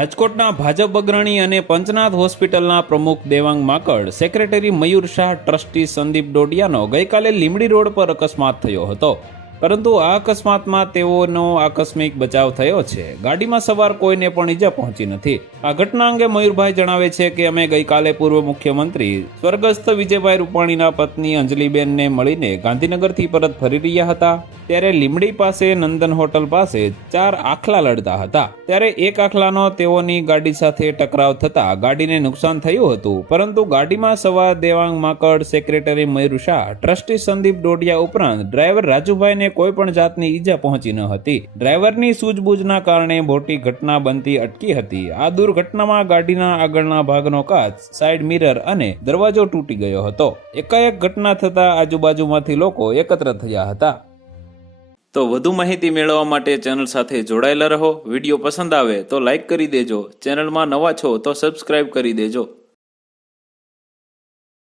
રાજકોટના ભાજપ અગ્રણી અને પંચનાથ હોસ્પિટલના પ્રમુખ દેવાંગ માકડ, સેક્રેટરી મયુર શાહ, ટ્રસ્ટી સંદીપ ડોડિયાનો ગઈકાલે લીંબડી રોડ પર અકસ્માત થયો હતો. પરંતુ આ અકસ્માતમાં તેઓનો આકસ્મિક બચાવ થયો છે. ગાડીમાં સવાર કોઈને પણ ઈજા પહોંચી નથી. આ ઘટના અંગે મયુરભાઈ જણાવે છે કે અમે ગઈકાલે પૂર્વ મુખ્યમંત્રી સ્વર્ગસ્થ વિજયભાઈ રૂપાણીના પત્ની અંજલિબેનને મળીને ગાંધીનગરથી પરત ફરી રહ્યા હતા. ત્યારે લીંબડી પાસે નંદન હોટલ પાસે 4 આખલા લડતા હતા. ત્યારે એક આખલાનો તેઓની ગાડી સાથે ટકરાવ થતા ગાડીને નુકસાન થયું હતું. પરંતુ ગાડીમાં સવાર દેવાંગ માકડ, સેક્રેટરી મયુર શાહ, ટ્રસ્ટી સંદીપ ડોડિયા ઉપરાંત ડ્રાઈવર રાજુભાઈને કોઈ પણ જાતની ઈજા પહોંચી ન હતી. ડ્રાઈવરની સૂઝબૂઝના કારણે મોટી ઘટના બનતી અટકી હતી. આ દુર્ઘટનામાં ગાડીના આગળના ભાગનો કાચ, સાઈડ મિરર અને દરવાજો તૂટી ગયો હતો. એકાએક ઘટના થતા આજુબાજુમાંથી લોકો એકત્ર થયા હતા. તો વધુ માહિતી મેળવવા માટે ચેનલ સાથે જોડાયેલા રહો. વિડીયો પસંદ આવે તો લાઈક કરી દેજો. ચેનલમાં નવા છો તો સબસ્ક્રાઇબ કરી દેજો.